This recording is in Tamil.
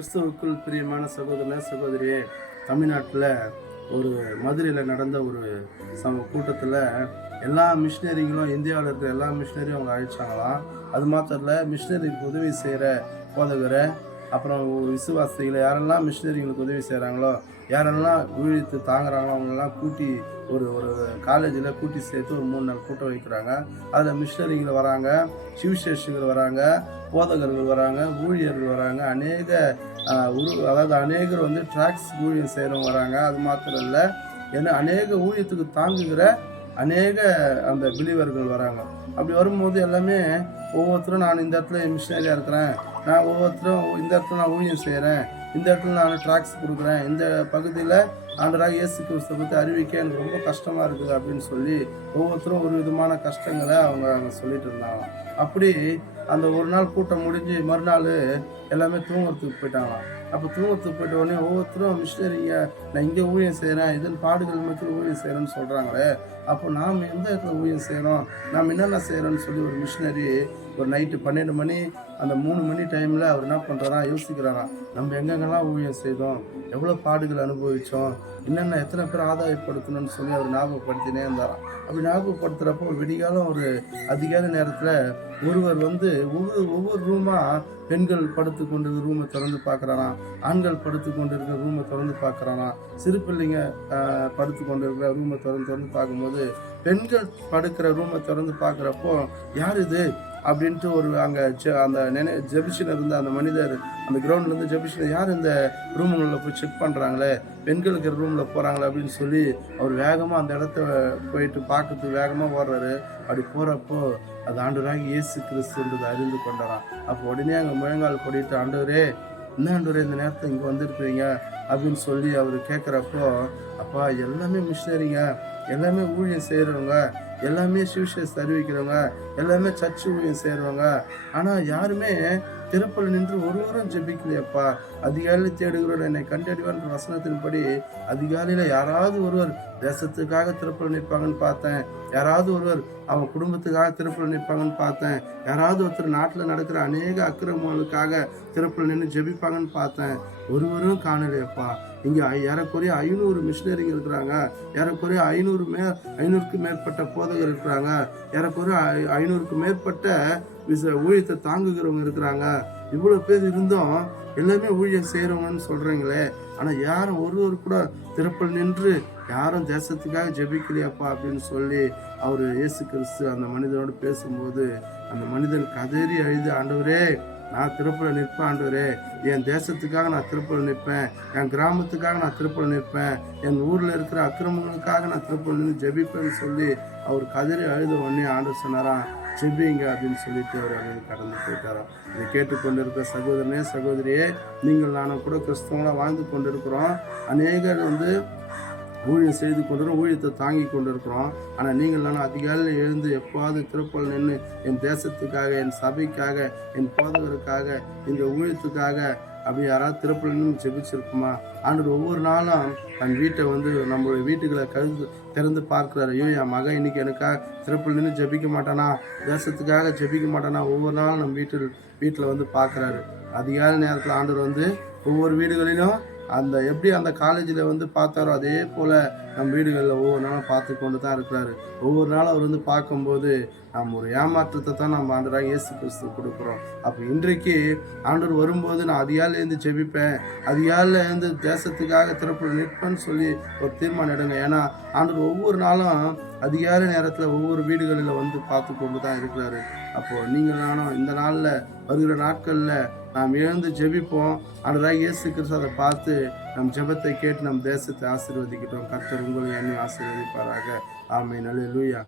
கிறிஸ்துவுக்குள் பிரியமான சகோதர சகோதரியே, தமிழ்நாட்டில் ஒரு மதுரையில் நடந்த ஒரு கூட்டத்தில் எல்லா மிஷினரிகளும், இந்தியாவில் இருக்கிற எல்லா மிஷினரியும் அவங்க அழைச்சாங்களாம். அது மாத்திரம் இல்லை, மிஷினரிக்கு உதவி செய்கிற போதகரை, அப்புறம் விசுவாசிகளை, யாரெல்லாம் மிஷினரிகளுக்கு உதவி செய்கிறாங்களோ, யாரெல்லாம் ஊழியத்து தாங்குறாங்களோ அவங்களெல்லாம் கூட்டி ஒரு ஒரு காலேஜில் கூட்டி சேர்த்து ஒரு 3 நாள் கூட்டம் வைக்கிறாங்க. அதில் மிஷினரிகள் வராங்க, சிவசேஷிகள் வராங்க, போதகர்கள் வராங்க, ஊழியர்கள் வராங்க, அதாவது அநேகர் வந்து டிராக்ஸ் ஊழியம் செய்கிறவங்க வராங்க. அது மாத்திரம் இல்லை, ஏன்னா அநேக ஊழியத்துக்கு தாங்குகிற அநேக அந்த பிலீவர்கள் வராங்க. அப்படி வரும்போது எல்லாமே ஒவ்வொருத்தரும் நான் இந்த இடத்துல மிஷினரியாக இருக்கிறேன், நான் ஒவ்வொருத்தரும் இந்த இடத்துல நான் ஊழியம் செய்கிறேன், இந்த இடத்துல நான் டிராக்ஸ் கொடுக்குறேன், இந்த பகுதியில் ஆண்டவராக இயேசு கிறிஸ்துவை பற்றி அறிவிக்க எனக்கு ரொம்ப கஷ்டமாக இருக்குது அப்படின்னு சொல்லி ஒவ்வொருத்தரும் ஒரு விதமான கஷ்டங்களை அவங்க சொல்லிட்டு இருந்தாங்க. அப்படி அந்த ஒரு நாள் கூட்டம் முடிஞ்சு மறுநாள் எல்லாமே தூங்குறதுக்கு போயிட்டாங்களாம். அப்போ தூங்குறதுக்கு போயிட்ட உடனே ஒவ்வொருத்தரும் மிஷினரிங்க நான் இங்கே ஊழியம் செய்கிறேன், இதன் பாடுகள் மட்டும் ஊழியம் செய்கிறேன்னு சொல்கிறாங்களே, அப்போ நாம் எந்த இடத்துல ஊழியம் செய்கிறோம், நாம் என்னென்ன செய்கிறோன்னு சொல்லி ஒரு மிஷினரி ஒரு நைட்டு 12 மணி அந்த 3 மணி டைமில் அவர் என்ன பண்ணுறாராம், யோசிக்கிறாராம். நம்ம எங்கெங்கெல்லாம் ஊழியம் செய்தோம், எவ்வளோ பாடுகள் அனுபவித்தோம், என்னென்ன எத்தனை பேர் ஆதாயப்படுத்தணும்னு சொல்லி அவர் ஞாபகப்படுத்தினே இருந்தாராம். அப்படி ஞாபகப்படுத்துகிறப்போ ஒரு விடிகாலம் ஒரு அதிகாலை நேரத்தில் ஒருவர் வந்து ஒவ்வொரு ரூமாக பெண்கள் படுத்து கொண்டிருக்கிற ரூமை திறந்து பார்க்குறாராம், ஆண்கள் படுத்து கொண்டிருக்கிற ரூமை திறந்து பார்க்குறாராம், சிறு பிள்ளைங்க படுத்து கொண்டிருக்கிற ரூமை திறந்து பார்க்கும்போது பெண்கள் படுக்கிற ரூமை திறந்து பார்க்குறப்போ யார் இது அப்படின்ட்டு ஒரு அங்கே அந்த ஜெபிஷன் இருந்த அந்த மனிதர் அந்த கிரவுண்ட்லேருந்து ஜெபிஷன் யார் இந்த ரூமுகளில் போய் செக் பண்ணுறாங்களே, பெண்கள் இருக்கிற ரூமில் போகிறாங்களே அப்படின்னு சொல்லி அவர் வேகமாக அந்த இடத்த போயிட்டு பார்க்கறதுக்கு வேகமாக ஓடுறாரு. அப்படி போகிறப்போ அது ஆண்டவராக இயேசு கிறிஸ்துன்றது அறிந்து கொண்டாராம். அப்போ உடனே அங்கே முழங்கால் போடிட்டு, ஆண்டவரே என்ன ஆண்டவரே இந்த நேரத்தை இங்கே வந்திருக்கிறீங்க அப்படின்னு சொல்லி அவர் கேட்குறப்போ, அப்பா எல்லாமே மிஷினரிங்க, எல்லாமே ஊழியம் செய்கிறவங்க, எல்லாமே சுவிசேஷத்தை அறிவிக்கிறவங்க, எல்லாமே சர்ச்சு ஊழியம் செய்கிறவங்க, ஆனால் யாருமே திருப்பல் நின்று ஒருவரும் ஜெபிக்கலையப்பா. அதிகாலையில் தேடுகிறோம் என்னை கண்டறிவான்ற வசனத்தின்படி அதிகாலையில் யாராவது ஒருவர் தேசத்துக்காக திருப்பல் நிற்பாங்கன்னு பார்த்தேன், யாராவது ஒருவர் அவன் குடும்பத்துக்காக திருப்பல் நிற்பாங்கன்னு பார்த்தேன், யாராவது ஒருத்தர் நாட்டில் நடக்கிற அநேக அக்கிரமங்களுக்காக திருப்பல் நின்று ஜெபிப்பாங்கன்னு பார்த்தேன், ஒருவரும் காணலையப்பா. இங்கே ஏறக்குறைய 500 மிஷினரிங்க இருக்கிறாங்க, ஏறக்குறைய 500க்கும் மேற்பட்ட போதகர் இருக்கிறாங்க, ஏறக்குறைய 500க்கும் மேற்பட்ட ஊழியத்தை தாங்குகிறவங்க இருக்கிறாங்க. இவ்வளோ பேர் இருந்தும் எல்லாமே ஊழியம் செய்கிறவங்கன்னு சொல்கிறீங்களே, ஆனால் யாரும் ஒருவர் கூட திருப்பல் நின்று யாரும் தேசத்துக்காக ஜெபிக்கலையாப்பா அப்படின்னு சொல்லி அவர் இயேசு கிறிஸ்து அந்த மனிதனோடு பேசும்போது அந்த மனிதன் கதறி அழுது, ஆண்டவரே நான் திருப்பல நிற்பேன், ஆண்டவரே என் தேசத்துக்காக நான் திருப்பல நிற்பேன், என் கிராமத்துக்காக நான் திருப்பல நிற்பேன், என் ஊரில் இருக்கிற அக்கிரமங்களுக்காக நான் திருப்பல நின்று ஜெபிப்பேன்னு சொல்லி அவர் கதறி அழுத உடனே ஆண்டவர் சொன்னாராம், ஜெபிங்க அப்படின்னு சொல்லிட்டு அவர் அங்கே கடந்து போயிட்டாராம். இதை கேட்டுக்கொண்டிருக்கிற சகோதரனே சகோதரியே, நீங்கள் நானும் கூட கிறிஸ்தவங்களாக வாழ்ந்து கொண்டிருக்கிறோம். அநேகர் வந்து ஊழியம் செய்து கொண்டிருக்கிறோம், ஊழியத்தை தாங்கி கொண்டிருக்கிறோம். ஆனால் நீங்கள் நான் அதிகாலையில் எழுந்து எப்போது திருப்பல் நின்று என் தேசத்துக்காக, என் சபைக்காக, என் போதகருக்காக, இந்த ஊழியத்துக்காக அப்படி யாராவது திருப்பல் நின்று ஜெபிச்சிருக்குமா? ஆண்டவர் ஒவ்வொரு நாளும் தன் வீட்டை வந்து நம்மளுடைய வீட்டுகளை திறந்து பார்க்குறாரு. ஐயோ என் மகன் இன்னைக்கு எனக்காக திருப்பல் நின்று ஜெபிக்க மாட்டானா, தேசத்துக்காக ஜெபிக்க மாட்டானா, ஒவ்வொரு நாளும் நம்ம வீட்டில் வந்து பார்க்குறாரு. அதிகாலை நேரத்தில் ஆண்டவர் வந்து ஒவ்வொரு வீடுகளிலும் எப்படி அந்த காலேஜில் வந்து பார்த்தாரோ அதே போல் நம்ம வீடுகளில் ஒவ்வொரு நாளும் பார்த்து கொண்டு தான் இருக்கிறாரு. ஒவ்வொரு நாளும் அவர் வந்து பார்க்கும்போது நம்ம ஒரு ஏமாற்றத்தை தான் நம்ம ஆண்டவராக இயேசு கிறிஸ்து கொடுக்குறோம். அப்போ இன்றைக்கு ஆண்டவர் வரும்போது நான் அதிகாலையில் இருந்து ஜெபிப்பேன், அதிகாலையில் இருந்து தேசத்துக்காக திருப்பல் நிற்பேன்னு சொல்லி ஒரு தீர்மானம் எடுங்க. ஏன்னா ஆண்டவர் ஒவ்வொரு நாளும் அதிகாலை நேரத்தில் ஒவ்வொரு வீடுகளில் வந்து பார்த்து கொண்டு தான் இருக்கிறாரு. அப்போது நீங்கள் நானும் இந்த நாளில் வருகிற நாட்களில் நாம் எழுந்து ஜெபிப்போம். ஆண்டவராக இயேசு கிறிஸ்து அதை பார்த்து நம் ஜெபத்தை கேட்டு நம் தேசத்தை ஆசீர்வதிக்கிட்டோம். கர்த்தர் உங்களை என்னை ஆசீர்வதிப்பாராக. ஆமென். அல்லேலூயா.